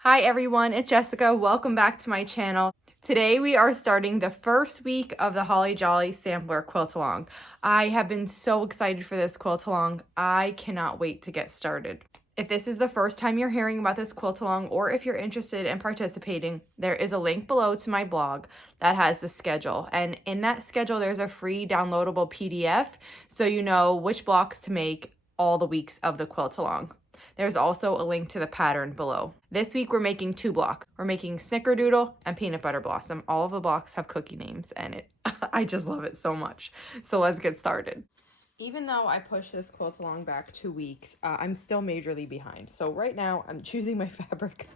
Hi everyone, it's Jessica. Welcome back to my channel. Today we are starting the first week of the Holly Jolly Sampler Quilt Along. I have been so excited for this quilt along. I cannot wait to get started. If this is the first time you're hearing about this quilt along, or if you're interested in participating, there is a link below to my blog that has the schedule. And in that schedule, there's a free downloadable PDF so you know which blocks to make all the weeks of the quilt along. There's also a link to the pattern below. This week we're making 2 blocks. We're making Snickerdoodle and Peanut Butter Blossom. All of the blocks have cookie names and I just love it so much. So let's get started. Even though I pushed this quilt along back 2 weeks, I'm still majorly behind. So right now I'm choosing my fabric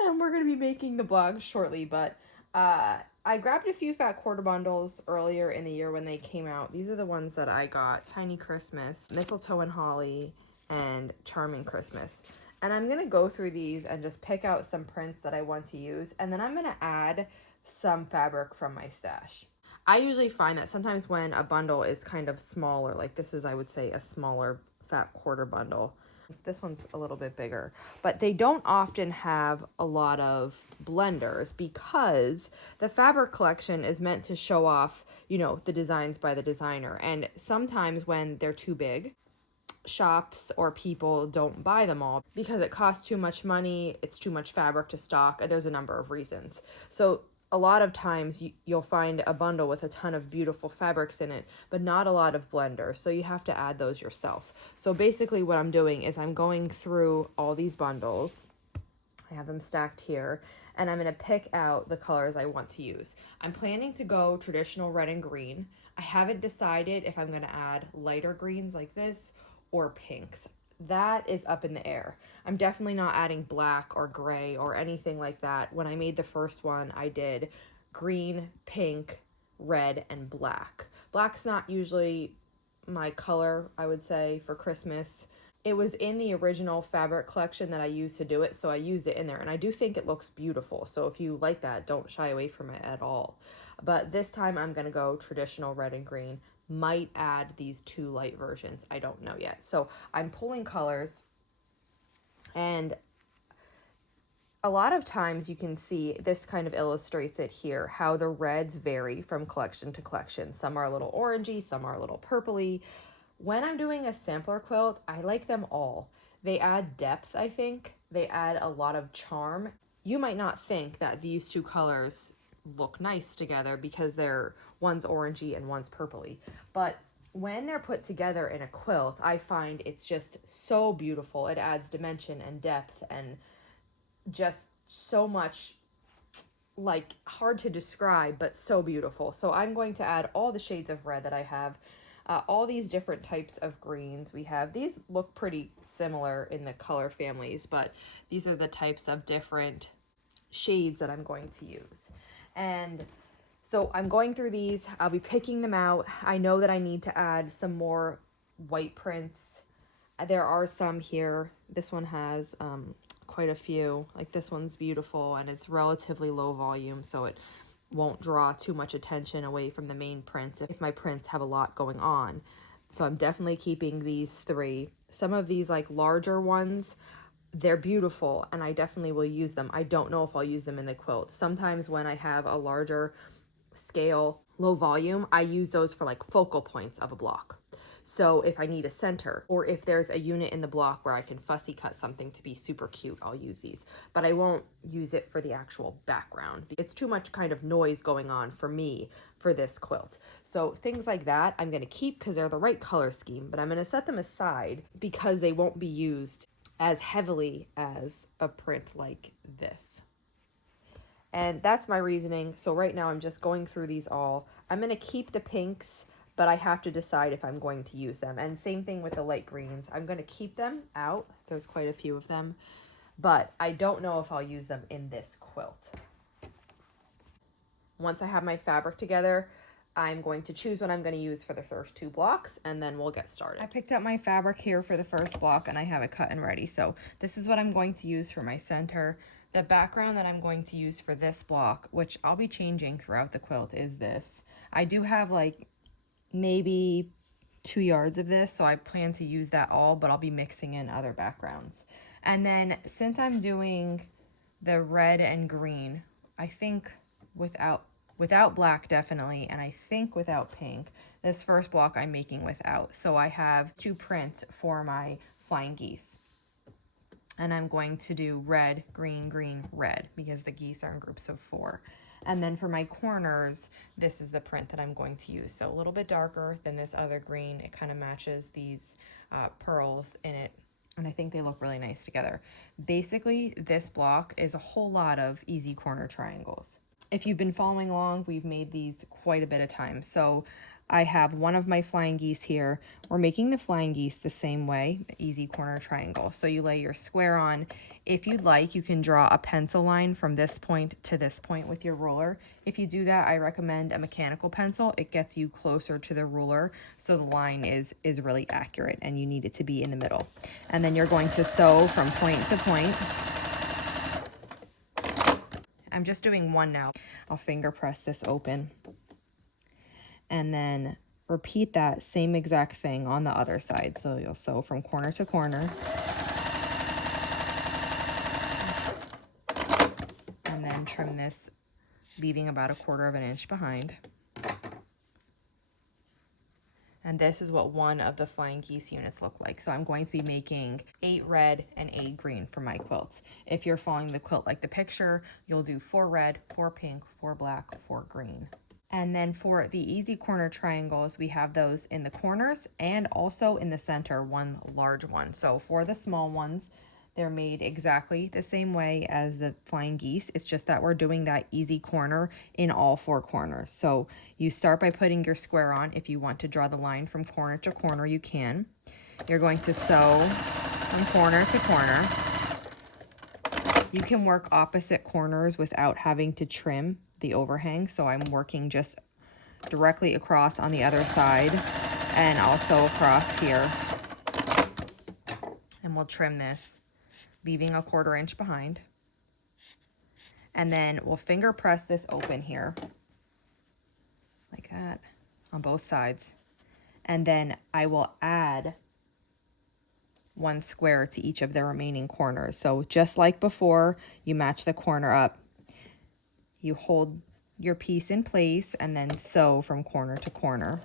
and we're going to be making the blocks shortly, but I grabbed a few fat quarter bundles earlier in the year when they came out. These are the ones that I got: Tiny Christmas, Mistletoe and Holly, and Charming Christmas. And I'm gonna go through these and just pick out some prints that I want to use, and then I'm gonna add some fabric from my stash. I usually find that sometimes when a bundle is kind of smaller, like this is, I would say, a smaller fat quarter bundle. This one's a little bit bigger, but they don't often have a lot of blenders because the fabric collection is meant to show off, the designs by the designer. And sometimes when they're too big, shops or people don't buy them all because it costs too much money, it's too much fabric to stock, and there's a number of reasons. So a lot of times you'll find a bundle with a ton of beautiful fabrics in it, but not a lot of blenders, so you have to add those yourself. So basically what I'm doing is I'm going through all these bundles. I have them stacked here, and I'm going to pick out the colors I want to use. I'm planning to go traditional red and green. I haven't decided if I'm going to add lighter greens like this or pinks. That is up in the air. I'm definitely not adding black or gray or anything like that. When I made the first one, I did green, pink, red, and black. Black's not usually my color, I would say, for Christmas. It was in the original fabric collection that I used to do it, so I used it in there, and I do think it looks beautiful. So if you like that, don't shy away from it at all. But this time I'm gonna go traditional red and green. Might add these 2 light versions, I don't know yet. So I'm pulling colors, and a lot of times you can see this kind of illustrates it here, how the reds vary from collection to collection. Some are a little orangey, some are a little purpley. When I'm doing a sampler quilt, I like them all. They add depth, I think. They add a lot of charm. You might not think that these 2 colors look nice together because one's orangey and one's purpley. But when they're put together in a quilt, I find it's just so beautiful. It adds dimension and depth and just so much, like, hard to describe, but so beautiful. So I'm going to add all the shades of red that I have. All these different types of greens we have. These look pretty similar in the color families, but these are the types of different shades that I'm going to use. And so I'm going through these. I'll be picking them out. I know that I need to add some more white prints. There are some here. This one has quite a few. Like, this one's beautiful and it's relatively low volume, so it won't draw too much attention away from the main prints if my prints have a lot going on. So I'm definitely keeping these 3. Some of these, like, larger ones, they're beautiful and I definitely will use them. I don't know if I'll use them in the quilt. Sometimes when I have a larger scale, low volume, I use those for like focal points of a block. So if I need a center, or if there's a unit in the block where I can fussy cut something to be super cute, I'll use these. But I won't use it for the actual background. It's too much kind of noise going on for me for this quilt. So things like that I'm going to keep because they're the right color scheme, but I'm going to set them aside because they won't be used as heavily as a print like this. And that's my reasoning. So right now I'm just going through these all. I'm going to keep the pinks, but I have to decide if I'm going to use them. And same thing with the light greens. I'm going to keep them out. There's quite a few of them, but I don't know if I'll use them in this quilt. Once I have my fabric together, I'm going to choose what I'm going to use for the first 2 blocks, and then we'll get started. I picked up my fabric here for the first block, and I have it cut and ready. So this is what I'm going to use for my center. The background that I'm going to use for this block, which I'll be changing throughout the quilt, is this. I do have like maybe 2 yards of this, so I plan to use that all, but I'll be mixing in other backgrounds. And then since I'm doing the red and green, I think without black definitely, and I think without pink, this first block I'm making without. So I have 2 prints for my flying geese. And I'm going to do red, green, green, red, because the geese are in groups of 4. And then for my corners, this is the print that I'm going to use. So a little bit darker than this other green. It kind of matches these pearls in it. And I think they look really nice together. Basically, this block is a whole lot of easy corner triangles. If you've been following along, we've made these quite a bit of time. So I have one of my flying geese here. We're making the flying geese the same way, easy corner triangle. So you lay your square on. If you'd like, you can draw a pencil line from this point to this point with your ruler. If you do that, I recommend a mechanical pencil. It gets you closer to the ruler, so the line is really accurate, and you need it to be in the middle. And then you're going to sew from point to point. I'm just doing one now. I'll finger press this open. And then repeat that same exact thing on the other side. So you'll sew from corner to corner. And then trim this, leaving about 1/4 inch behind. And this is what one of the flying geese units look like. So I'm going to be making 8 red and 8 green for my quilts. If you're following the quilt like the picture, you'll do 4 red, 4 pink, 4 black, 4 green. And then for the easy corner triangles, we have those in the corners and also in the center, one large one. So for the small ones, they're made exactly the same way as the flying geese. It's just that we're doing that easy corner in all 4 corners. So you start by putting your square on. If you want to draw the line from corner to corner, you can. You're going to sew from corner to corner. You can work opposite corners without having to trim the overhang. So I'm working just directly across on the other side and also across here. And we'll trim this, leaving 1/4 inch behind. And then we'll finger press this open here, like that, on both sides. And then I will add 1 square to each of the remaining corners. So just like before, you match the corner up. You hold your piece in place and then sew from corner to corner.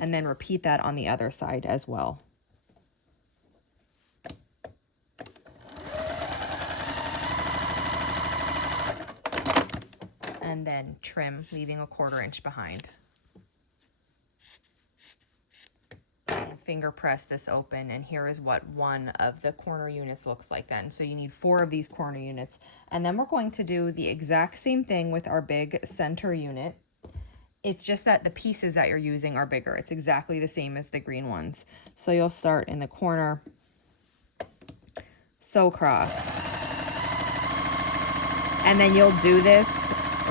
And then repeat that on the other side as well. And then trim, leaving 1/4 inch behind. Finger press this open, and here is what one of the corner units looks like then. So you need 4 of these corner units, and then we're going to do the exact same thing with our big center unit. It's just that the pieces that you're using are bigger. It's exactly the same as the green ones. So you'll start in the corner, sew cross, and then you'll do this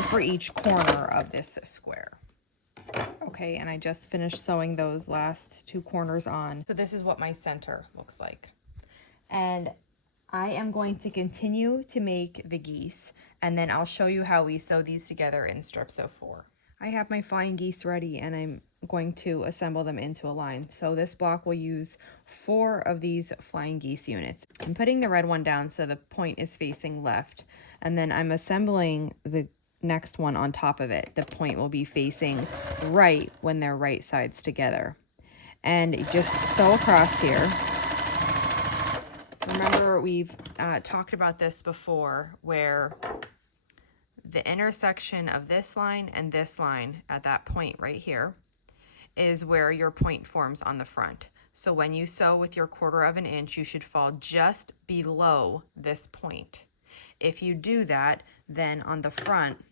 for each corner of this square. Okay, and I just finished sewing those last 2 corners on. So this is what my center looks like. And I am going to continue to make the geese, and then I'll show you how we sew these together in strips of 4. I have my flying geese ready, and I'm going to assemble them into a line. So this block will use 4 of these flying geese units. I'm putting the red one down so the point is facing left, and then I'm assembling the next one on top of it. The point will be facing right when they're right sides together. And just sew across here. Remember, we've talked about this before, where the intersection of this line and this line at that point right here is where your point forms on the front. So when you sew with your 1/4 inch, you should fall just below this point. If you do that, then on the front,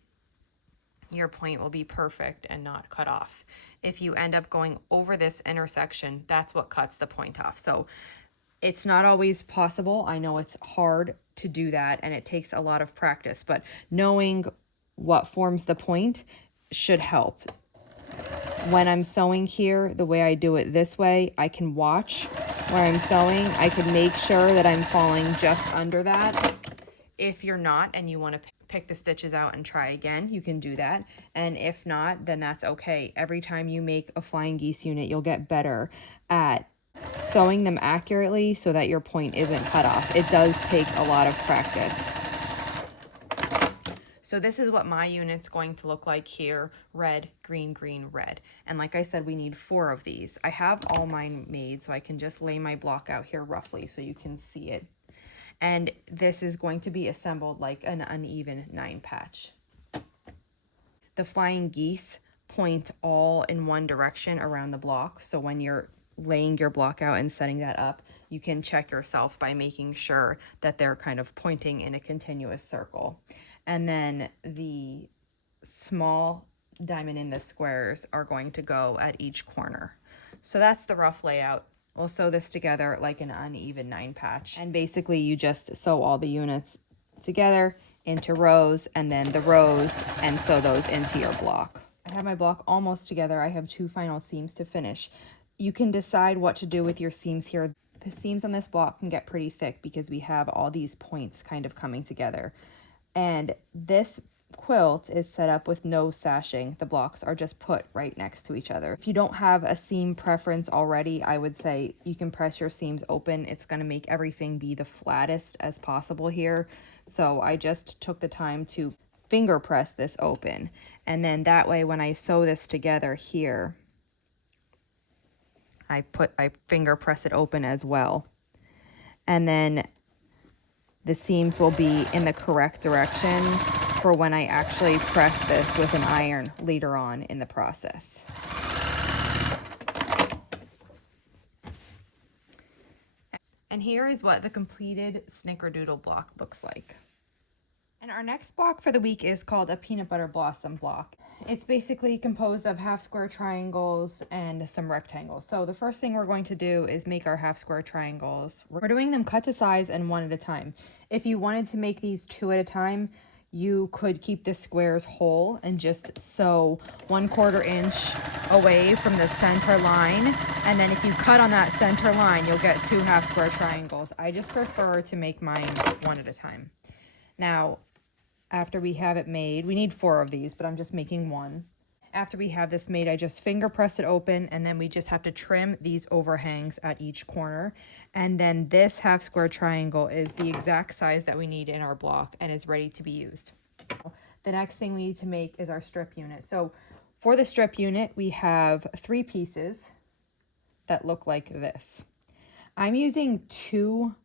your point will be perfect and not cut off. If you end up going over this intersection, that's what cuts the point off. So it's not always possible. I know it's hard to do that, and it takes a lot of practice, but knowing what forms the point should help. When I'm sewing here, the way I do it this way, I can watch where I'm sewing. I can make sure that I'm falling just under that. If you're not and you want to pick the stitches out and try again, you can do that. And if not, then that's okay. Every time you make a flying geese unit, you'll get better at sewing them accurately so that your point isn't cut off. It does take a lot of practice. So this is what my unit's going to look like here: red, green, green, red. And like I said, we need 4 of these. I have all mine made, so I can just lay my block out here roughly so you can see it. And this is going to be assembled like an uneven 9 patch. The flying geese point all in one direction around the block. So when you're laying your block out and setting that up, you can check yourself by making sure that they're kind of pointing in a continuous circle. And then the small diamond in the squares are going to go at each corner. So that's the rough layout. We'll sew this together like an uneven 9 patch. And basically you just sew all the units together into rows, and then the rows, and sew those into your block. I have my block almost together. I have 2 final seams to finish. You can decide what to do with your seams here. The seams on this block can get pretty thick because we have all these points kind of coming together. And this quilt is set up with no sashing. The blocks are just put right next to each other. If you don't have a seam preference already, I would say you can press your seams open. It's going to make everything be the flattest as possible here. So I just took the time to finger press this open. And then that way when I sew this together here, I finger press it open as well. And then the seams will be in the correct direction for when I actually press this with an iron later on in the process. And here is what the completed Snickerdoodle block looks like. And our next block for the week is called a peanut butter blossom block. It's basically composed of half square triangles and some rectangles. So the first thing we're going to do is make our half square triangles. We're doing them cut to size and 1 at a time. If you wanted to make these 2 at a time, you could keep the squares whole and just sew 1/4 inch away from the center line. And then if you cut on that center line, you'll get 2 half square triangles. I just prefer to make mine 1 at a time. Now, after we have it made, we need 4 of these, but I'm just making 1. After we have this made, I just finger press it open, and then we just have to trim these overhangs at each corner. And then this half square triangle is the exact size that we need in our block and is ready to be used. The next thing we need to make is our strip unit. So for the strip unit, we have 3 pieces that look like this. I'm using 2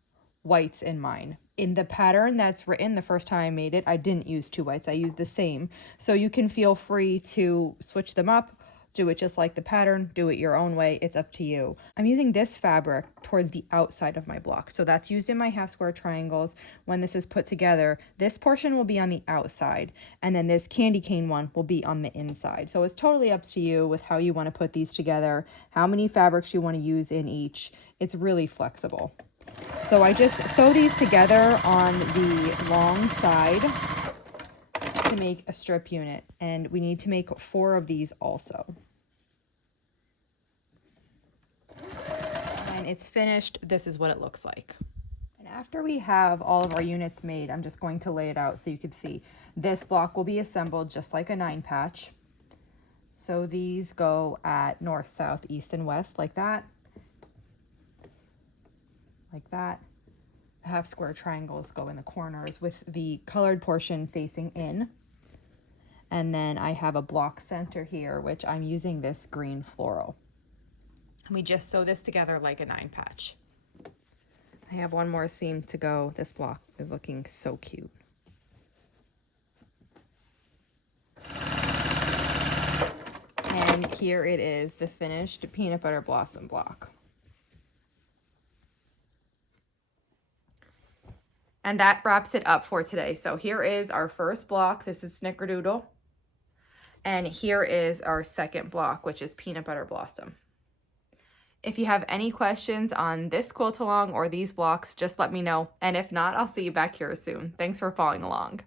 whites in mine. In the pattern that's written the first time I made it, I didn't use 2 whites. I used the same. So you can feel free to switch them up, do it just like the pattern, do it your own way. It's up to you. I'm using this fabric towards the outside of my block. So that's used in my half square triangles. When this is put together, this portion will be on the outside, and then this candy cane one will be on the inside. So it's totally up to you with how you want to put these together, how many fabrics you want to use in each. It's really flexible. So I just sew these together on the long side to make a strip unit, and we need to make 4 of these also. When it's finished, this is what it looks like. And after we have all of our units made, I'm just going to lay it out so you can see. This block will be assembled just like a 9 patch. So these go at north, south, east, and west like that. Like that. The half square triangles go in the corners with the colored portion facing in. And then I have a block center here, which I'm using this green floral. And we just sew this together like a 9 patch. I have 1 more seam to go. This block is looking so cute. And here it is, the finished peanut butter blossom block. And that wraps it up for today. So here is our first block. This is Snickerdoodle. And here is our second block, which is Peanut Butter Blossom. If you have any questions on this quilt along or these blocks, just let me know. And if not, I'll see you back here soon. Thanks for following along.